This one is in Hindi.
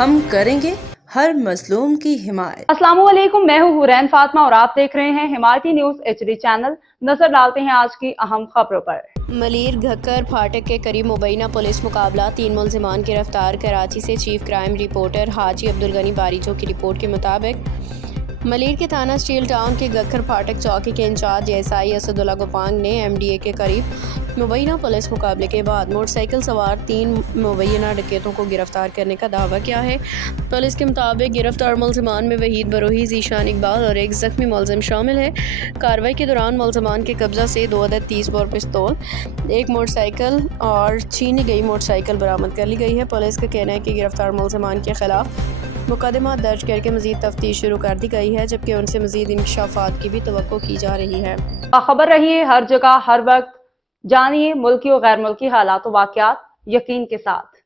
हम करेंगे हर मजलूम की हिमायत। अस्सलामुअलैकुम, मैं हूँ हुरैन फातिमा और आप देख रहे हैं हिमायती न्यूज एचडी चैनल। नजर डालते हैं आज की अहम खबरों पर। मलीर घक्कर फाटक के करीब मुबैना पुलिस मुकाबला, 3 मुलजिमान गिरफ्तार। कराची से chief crime reporter Haji Abdul Ghani बारिजो की रिपोर्ट के मुताबिक मलीर के थाना स्टील टाउन के घक्कर फाटक चौकी के इंचार्ज एएसआई असदुल्ला गोपांग ने एमडीए के करीब मुबैना पुलिस मुकाबले के बाद मोटरसाइकिल सवार 3 मुबैना डकैतों को गिरफ्तार करने का दावा किया है। पुलिस के मुताबिक गिरफ्तार मुलजिमान में वहीद बरोही, जीशान इकबाल और एक जख्मी मुलजिम शामिल है। कार्रवाई के दौरान मुलजिमान के कब्जा से 2 अदद 30 बोर पिस्तौल, एक मोटरसाइकिल और छीनी गई मोटरसाइकिल बरामद कर ली गई है। पुलिस का कहना है कि गिरफ्तार मुलजिमान के खिलाफ मुकदमा दर्ज करके मजीद तफ्तीश शुरू कर दी गई है, जबकि उनसे मजीद इंकशाफात की भी तवक्को की जा रही है। खबर रहिए हर जगह हर वक्त, जानिए मुल्की और गैर मुल्की हालात व वाक़यात यकीन के साथ।